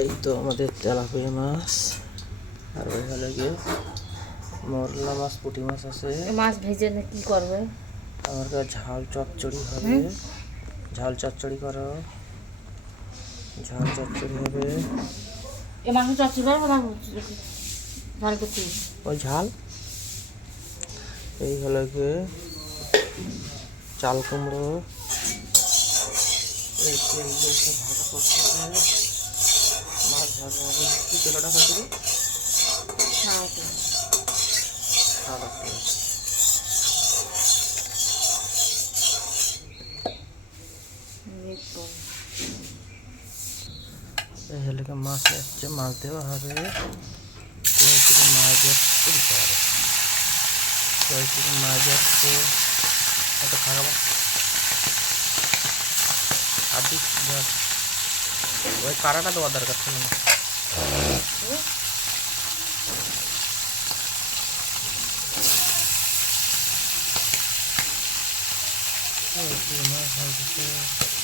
এই তো আমাদের তেলাপিয়া মাছ, আর ওই হলে গিয়ে মরলা মাছ, পুঁটি মাছ আছে। মাছ ভেজে না কি করবে? আমার কাছে ঝাল চচ্চড়ি হবে। ঝাল চচ্চড়ি করো, ঝাল চচ্চড়ি হবে। এ মাংস চচ্চড়ি করবো না ঝাল করতে? ওই ঝাল। এই হলো গিয়ে চাল কুমড়ো। এই তেল দিয়ে সব ভাজা করতে হবে, মাছ ভাজা হবে। কি তেলটা খাচ্ছি? সাদা তেল। এই হলে মাছ আসছে, মাছ দেওয়া হবে। মাছ যাচ্ছে, মাছ যাচ্ছে। এত খারাপ আর ওই কারাটা দেওয়ার দরকার ছিল না। মাছ